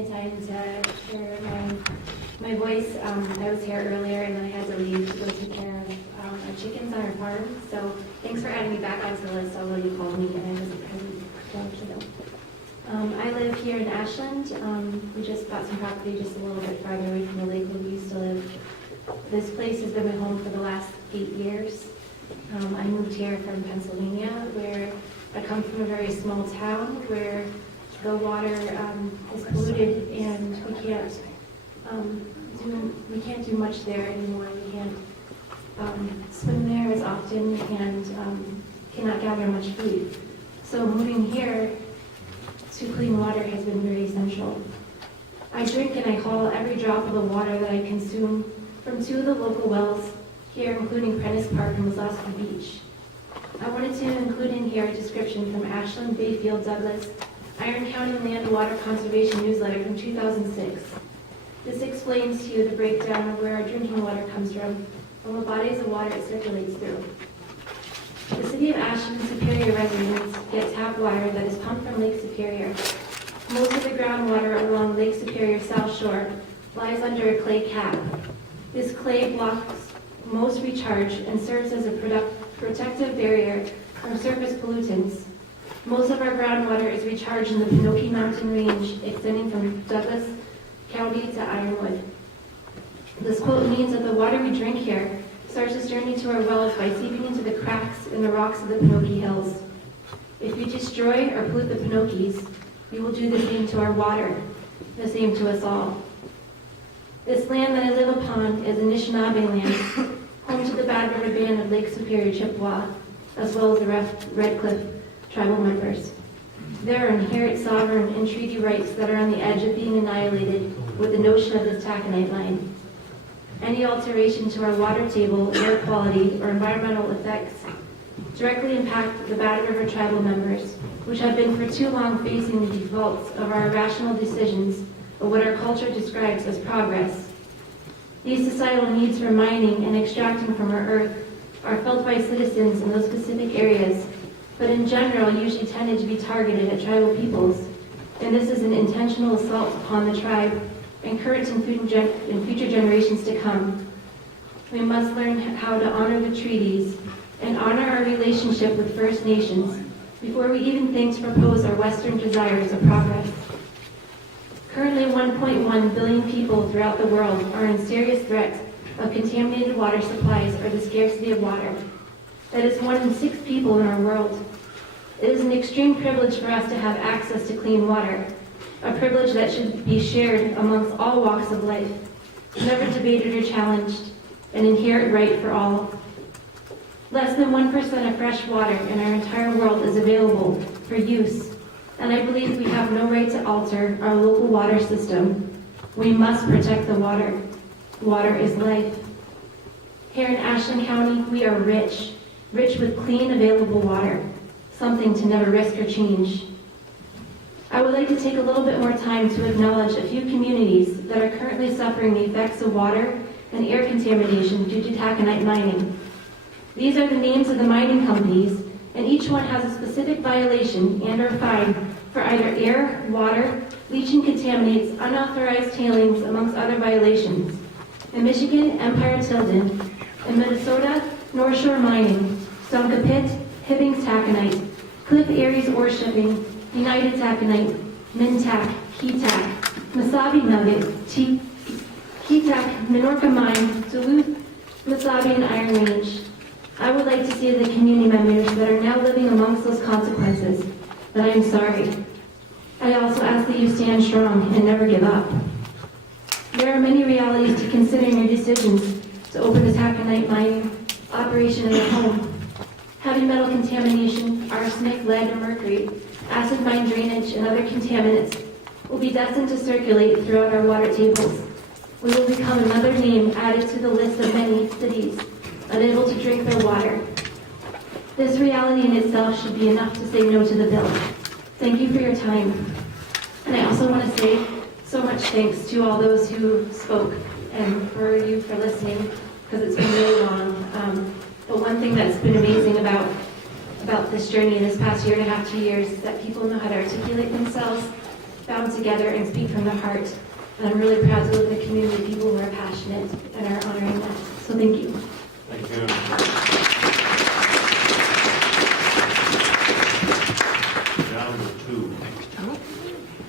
me time to share my voice. I was here earlier and then I had to leave to go take care of our chickens on our farm. So thanks for adding me back onto the list, although you called me and I wasn't going to know. I live here in Ashland. We just bought some property just a little bit farther away from the lake where we used to live. This place has been my home for the last 8 years. I moved here from Pennsylvania, where I come from a very small town where the water is polluted and we can't do much there anymore. We can't swim there as often and cannot gather much food. So moving here to clean water has been very essential. I drink and I haul every drop of the water that I consume from 2 of the local wells here, including Prentice Park and Wasowski Beach. I wanted to include in here a description from Ashland, Bayfield, Douglas, Iron County Land Water Conservation Newsletter from 2006. This explains to you the breakdown of where our drinking water comes from and what bodies of water it circulates through. The City of Ashland Superior residents get tap water that is pumped from Lake Superior. Most of the groundwater along Lake Superior South Shore lies under a clay cap. This clay blocks most recharge and serves as a protective barrier from surface pollutants. Most of our groundwater is recharged in the Penokee mountain range, extending from Douglas County to Ironwood. This quote means that the water we drink here starts its journey to our wells by seeping into the cracks in the rocks of the Penokee Hills. If we destroy or pollute the Penokees, we will do the same to our water, the same to us all. This land that I live upon is Anishinaabe land, home to the Bad River Band of Lake Superior Chippewa, as well as the Red Cliff tribal members. There are inherent sovereign and treaty rights that are on the edge of being annihilated with the notion of this taconite line. Any alteration to our water table, air quality, or environmental effects directly impact the Bad River tribal members, which have been for too long facing the defaults of our irrational decisions of what our culture describes as progress. These societal needs for mining and extracting from our earth are felt by citizens in those specific areas, but in general usually tended to be targeted at tribal peoples, and this is an intentional assault upon the tribe and current and future generations to come. We must learn how to honor the treaties and honor our relationship with First Nations before we even think to propose our Western desires of progress. Currently, 1.1 billion people throughout the world are in serious threat of contaminated water supplies or the scarcity of water. That is 1 in 6 people in our world. It is an extreme privilege for us to have access to clean water, a privilege that should be shared amongst all walks of life, never debated or challenged, an inherent right for all. Less than 1% of fresh water in our entire world is available for use, and I believe we have no right to alter our local water system. We must protect the water. Water is life. Here in Ashland County, we are rich with clean, available water, something to never risk or change. I would like to take a little bit more time to acknowledge a few communities that are currently suffering the effects of water and air contamination due to taconite mining. These are the names of the mining companies, and each one has a specific violation and or fine for either air, water, leaching contaminates, unauthorized tailings, amongst other violations. In Michigan, Empire Tilden. In Minnesota, North Shore Mining, Stonka Pit, Hibbings Taconite, Cliff Aries Ore Shipping, United Taconite, Mintac, Keetac, Mesabi Nugget, Keetac, Minorca Mine, Duluth, Mesabi, and Iron Range. I would like to say to the community members that are now living amongst those consequences that I am sorry. I also ask that you stand strong and never give up. There are many realities to consider in your decisions to open a taconite mining operation in your home. Heavy metal contamination, arsenic, lead, and mercury, acid mine drainage, and other contaminants will be destined to circulate throughout our water tables. We will become another name added to the list of many cities unable to drink their water. This reality in itself should be enough to say no to the bill. Thank you for your time. And I also want to say so much thanks to all those who spoke and for you for listening, because it's been really long. But one thing that's been amazing about this journey in this past 1.5 to 2 years is that people know how to articulate themselves bound together and speak from the heart. And I'm really proud to live in a community of people who are passionate and are honoring that. So thank you. Thank you. Down to 2.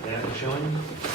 That showing?